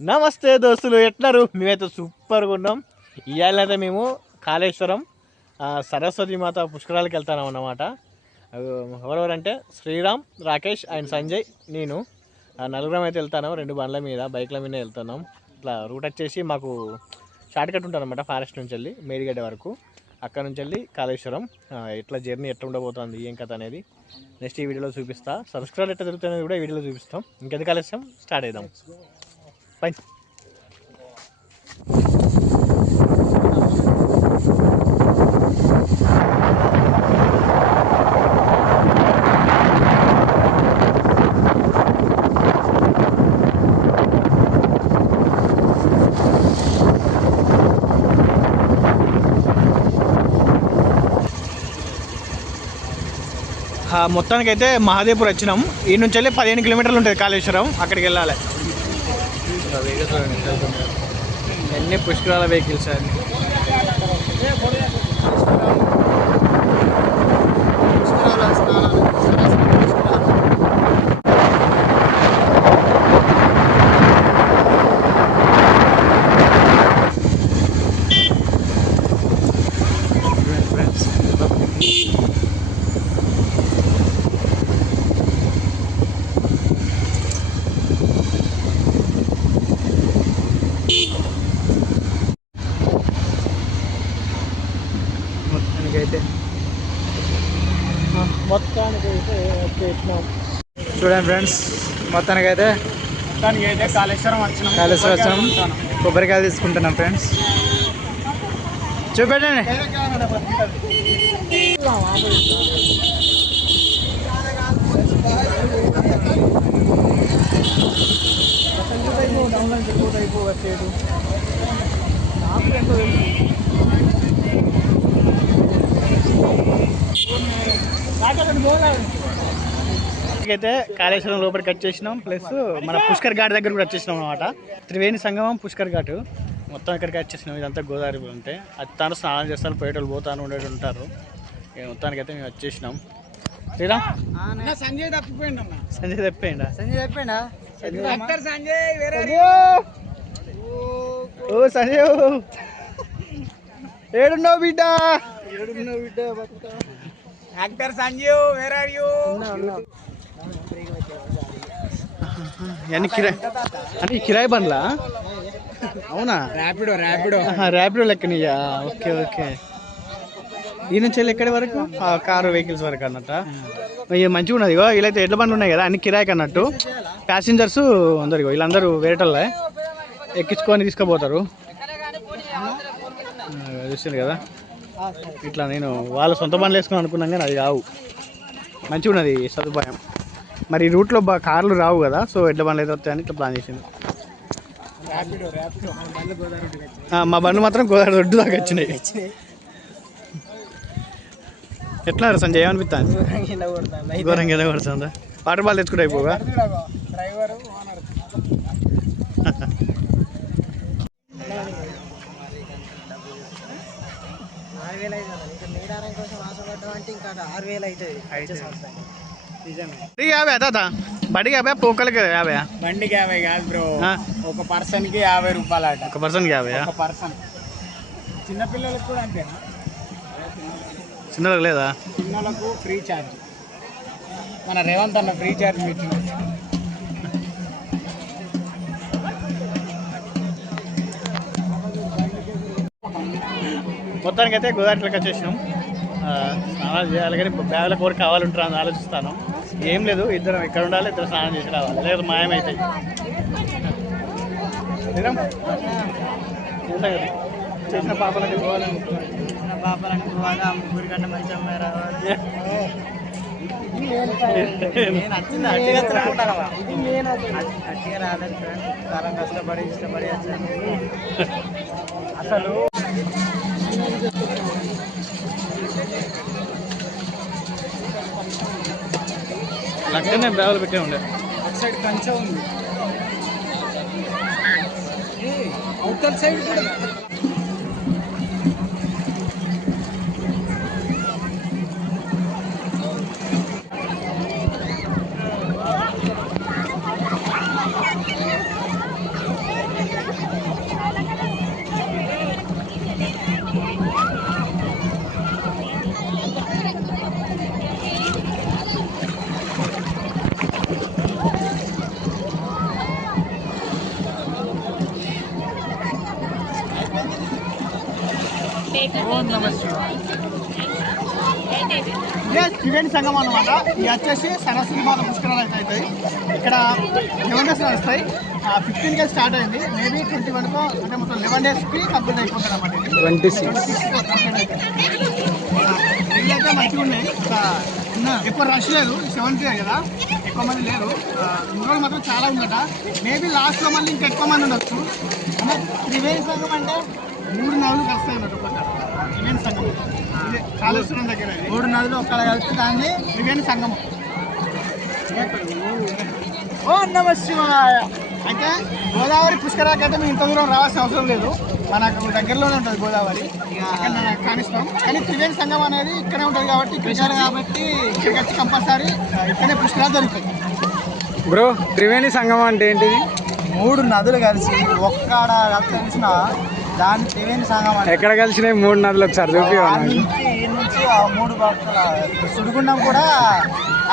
నమస్తే దోస్తులు, ఎట్లరు? మేమైతే సూపర్గా ఉన్నాం. ఇవాళైతే మేము కాళేశ్వరం సరస్వతి మాత పుష్కరాలకు వెళ్తాం అన్నమాట. ఎవరెవరంటే శ్రీరామ్, రాకేష్ అండ్ సంజయ్, నేను నలుగురం అయితే వెళ్తాను. 2 బండ్ల మీద, బైక్ల మీద వెళ్తున్నాం. ఇట్లా రూట్ వచ్చేసి మాకు షార్ట్ కట్ ఉంటుంది అనమాట. ఫారెస్ట్ నుంచి వెళ్ళి మేడిగడ్డ వరకు, అక్కడ నుంచి వెళ్ళి కాళేశ్వరం. ఎట్లా జర్నీ ఎట్లా ఉండబోతుంది, ఏం కథ అనేది నెక్స్ట్ ఈ వీడియోలో చూపిస్తా. సబ్స్క్రైబ్ ఎట్లా జరుగుతుంది కూడా ఈ వీడియోలో చూపిస్తాం. ఇంకెందుకు ఆలస్యం, స్టార్ట్ అవుదాం. Fine. మొత్తానికైతే మహాదేవ్పూర్ వచ్చినాం. ఈ నుంచి వెళ్ళి 15 కిలోమీటర్లు ఉంటుంది కాళేశ్వరం, అక్కడికి వెళ్ళాలి. ఎన్ని పుష్కరాల వెహికల్స్ అండి. మొత్తానికైతే వచ్చేసినాం. చూడండి ఫ్రెండ్స్, మొత్తానికైతే కాళేశ్వరం వచ్చినాం. కొబ్బరికాయలు తీసుకుంటున్నాం ఫ్రెండ్స్. చూపెట్టండి. అయితే కాళేశ్వరం లోపలికి వచ్చేసినాం. ప్లస్ మన పుష్కర్ ఘాట్ దగ్గర కూడా వచ్చేసినాం అనమాట. త్రివేణి సంగమం, పుష్కర్ ఘాట్ మొత్తం ఇక్కడికి వచ్చేసినాం. ఇదంతా గోదావరి ఉంటే అత్తాను స్నానం చేస్తాను, పోయేటోళ్ళు పోతాను, ఉండేటి ఉంటారు. మొత్తానికి అయితే మేము వచ్చేసినాం. శ్రీరామ్, సంజయ్ తప్పిపోయిందా? సంజయ్ తప్పిపోయిందా? ఓ సంజయ్, ఏడున్నావు బిడ్డ? Actor Sanjeev, where are you? అన్ని కిరాయి, అంటే కిరాయి బండ్లా? అవునా? ర్యాపిడో లెక్కనియా? Okay okay. ఈ నుంచి వెళ్ళి ఎక్కడి వరకు? కారు వెహికల్స్ వరకు అన్నట్ట. మంచిగా ఉన్నది. వీళ్ళైతే ఎడ్ల బండ్లు ఉన్నాయి కదా, అన్ని కిరాయికి అన్నట్టు. ప్యాసింజర్స్ అందరు వీళ్ళందరూ వేరేటోళ్ళే ఎక్కించుకొని తీసుకుపోతారు. చూస్తుంది కదా ఇట్లా. నేను వాళ్ళ సొంత బండ్లు వేసుకుని అనుకున్నాం కానీ అది కావు. మంచిగా ఉన్నది సదుపాయం. మరి ఈ రూట్లో కార్లు రావు కదా, సో ఎడ్ల బండ్లు అయితే వస్తాయని ఇట్లా ప్లాన్ చేసింది. మా బండ్లు మాత్రం గోదావరి దొడ్డు దాకా వచ్చినాయి. ఎట్లా సంజయ్, ఏమనిపిస్తాను? ఘోరంగా ఎలా కొడుతుందా? వాటర్ బాల్ తెచ్చుకుంటే అయిపోగా. బండికి 50, పోకలకి 50. బండికి 50 కాదు బ్రో, ఒక పర్సన్ కి 50 రూపాయలు అట. ఒక పర్సన్ కి 50? ఒక పర్సన్. చిన్నపిల్లలకు కూడా అంతేనా? చిన్నలకు లేదా? చిన్నలకు ఫ్రీ ఛార్జ్. మన రేవంత్ అన్న ఫ్రీ ఛార్జ్ పెట్టిన. మొత్తానికైతే గోదావరిలోకి వచ్చేసినాం. స్నానాలు చేయాలి కానీ బ్యాగుల కోరిక కావాలంటారు అని ఆలోచిస్తాను. ఏం లేదు, ఇద్దరం ఇక్కడ ఉండాలి, ఇద్దరు స్నానం చేసి రావాలి, లేదా మాయమవుతాయి. చేసిన పాపలకి పోవాలని, ముగ్గురి కంటే మంచి అమ్మాయి రావాలి. చాలా కష్టపడి ఇష్టపడి వచ్చాను. అసలు లక్కనే బ్యాగులు పెట్టే ఉండే. అటు సైడ్ కంచె ఉంది, అవుటర్ సైడ్ కూడా. ఇదే త్రివేణి సంఘం అనమాట. ఇది వచ్చేసి సరస్వతి మాత పుష్కరాలు అయితే అవుతాయి. ఇక్కడ 11 days నడుస్తాయి. 15కే స్టార్ట్ అయింది. మేబీ 21 అంటే మొత్తం 11 daysకి కంప్లీట్ అయిపోతుంది అన్నమాట. ఇది 26 కంప్లీట్ అవుతుంది. ఇల్లు అయితే మంచిగా ఉన్నాయి. ఎక్కువ రష్ లేదు. 70 కదా, ఎక్కువ మంది లేరు. ఇందులో మాత్రం చాలా ఉందట. మేబీ లాస్ట్లో మళ్ళీ ఇంకా ఎక్కువ మంది ఉండొచ్చు. అంటే త్రివేణి సంఘం అంటే 3 నదులు కలుస్తాయి అన్నట్టు. త్రివేణి సంఘం కాళేశ్వరం దగ్గర 3 నదులు ఒక్కడ కలిసి దాన్ని త్రివేణి సంగమం. ఓ నమ శివాయ. అయితే గోదావరి పుష్కరాలకి అయితే మేము ఇంత దూరం రావాల్సిన అవసరం లేదు. మనకు దగ్గరలోనే ఉంటుంది గోదావరి, అక్కడ కానిస్తాం. కానీ త్రివేణి సంఘం అనేది ఇక్కడే ఉంటుంది కాబట్టి ఇక్కడికి వచ్చి కంపల్సరీ ఇక్కడే పుష్కరాలు దొరుకుతాయి. బ్రో, త్రివేణి సంఘం అంటే ఏంటిది? 3 నదులు కలిసి ఒక్కడ కలిసిన దాన్ని త్రివేణి సంఘం అంటే. ఎక్కడ కలిసినాయి 3 నదులు? ఒకసారి చూపి. ఈ నుంచి 3 పక్కల సుడిగుండం కూడా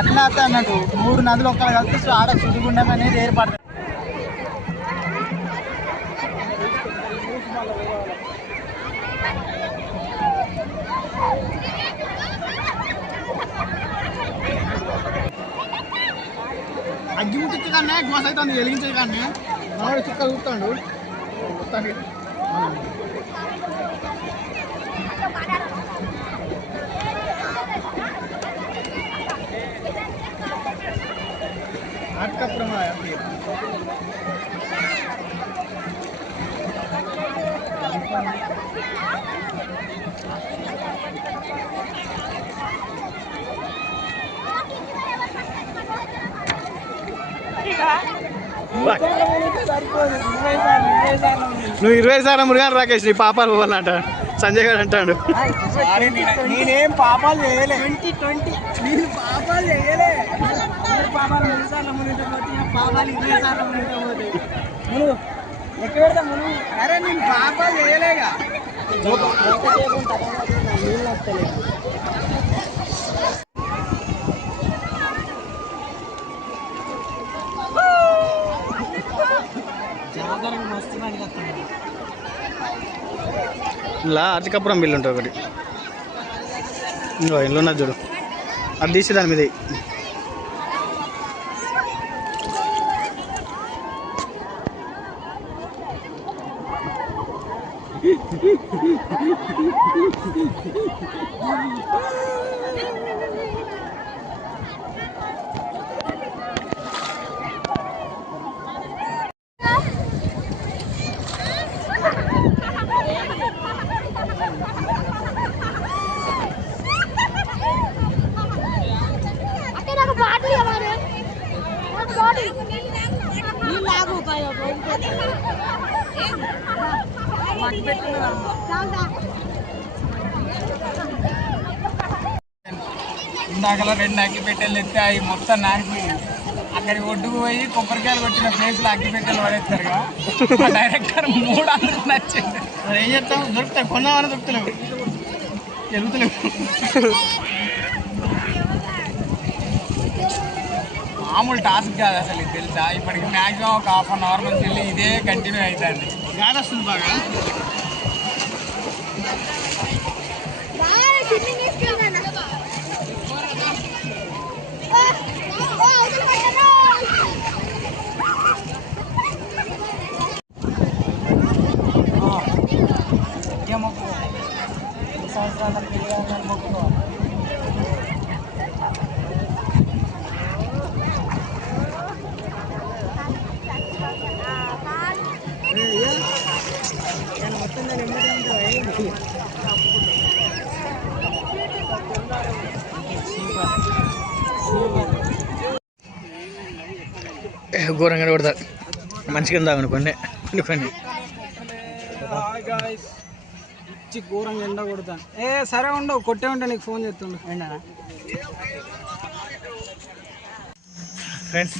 అట్లా అన్నట్టు 3 నదులు ఒక్కడ కలిసి ఆడ సుడిగుండం అనేది ఏర్పడుతుంది. అగ్గి ముట్టించే కానీ గోస అవుతుంది, వెలిగించే కానీ మామిడి చుక్క చూస్తాడు మొత్తానికి. నువ్వు 20 సార్లు మురుగారు రాకేష్, నీ పాపాలు పోవాలంట సంజయ్ గారు అంటాడు. నేనేం పాపాలు చేయలే. 20 నేను పాపాలు చేయలే. పాపాలు 3 సార్లు మునిగిపోతే పాపాలు 20 సార్లు మునిగిపోతాయి. ఎక్కడ పెడతా మనం? అరే నేను పాపాలు చేయలేగా. ఇలా అతికపురం బిల్లు ఉంటుంది ఒకటి. ఇంకో ఇల్లు ఉన్నది చూడు, అది తీసి దాని మీద ఇందాకలా 2 అగ్గిపెట్టెలు ఎత్తే అవి మొత్తం నానిపోయి అక్కడికి ఒడ్డుకు పోయి కొబ్బరికాయలు కొట్టిన ప్లేస్లో అగ్గిపెట్టెలు పడేస్తారుగా. డైరెక్టర్ 3 అందరికి నచ్చింది. ఏం చేస్తాం, దొరుకుతాయి, కొన్నామని దొరుకుతలేవు, ఎరుగుతలేవు. మామూలు టాస్క్ కాదు అసలు, ఇది తెలుసా? ఇప్పటికి మ్యాక్సిమం ఒక 1/2 hour నుంచి వెళ్ళి ఇదే కంటిన్యూ అవుతుంది. గాలి వస్తుంది బాగా. ఘోరంగా కొడతారు, మంచిగా ఉందా అనుకోండి అనుకోండి. ఘోరంగా ఎండ కొడతాను. సరే ఉండవు, కొట్టే ఉంటా, నీకు ఫోన్ చేస్తుండు. ఫ్రెండ్స్,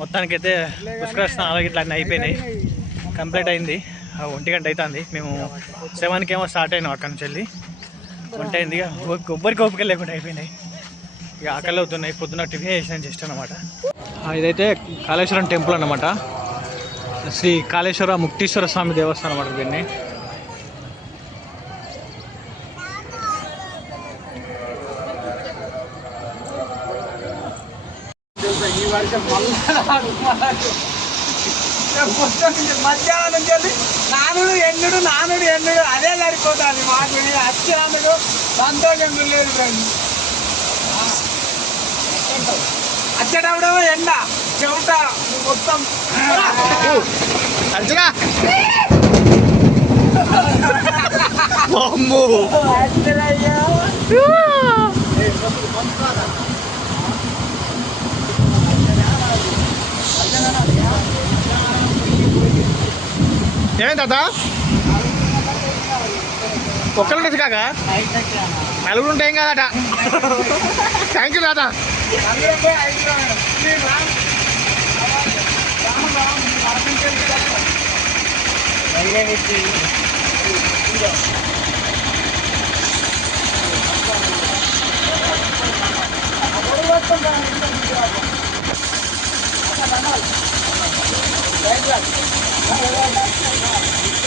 మొత్తానికైతే పుష్కర స్నానాలు ఇట్లా అన్నీ అయిపోయినాయి, కంప్లీట్ అయింది. 1 గంట అవుతుంది. మేము 7కి ఏమో స్టార్ట్ అయినాం అక్కడి నుంచి వెళ్ళి. 1 అయింది. కొబ్బరికి ఓపిక లేకుండా అయిపోయినాయి. ఇక ఆకలి అవుతున్నాయి. పొద్దున్న టిఫిన్ చేసిన జస్ట్ అనమాట. ఇదైతే కాళేశ్వరం టెంపుల్ అన్నమాట. శ్రీ కాళేశ్వర ముక్తీశ్వర స్వామి దేవస్థానం అన్నమాట. దీన్ని అన్నట్టు. మధ్యాహ్నం నుంచి వెళ్ళి నానుడు ఎన్నుడు అదే సరిపోతుంది మాకు. వచ్చినందుకు సంతోషం లేదు ఫ్రెండ్. వచ్చేటప్పుడేమో ఎండ చెమట మొత్తం. అర్జునా అమ్మో ఏమైంది తాత? ఒక్కరు కాక నలుగురు ఉంటే ఏం కాదట. థ్యాంక్ యూ తాత. Thank you.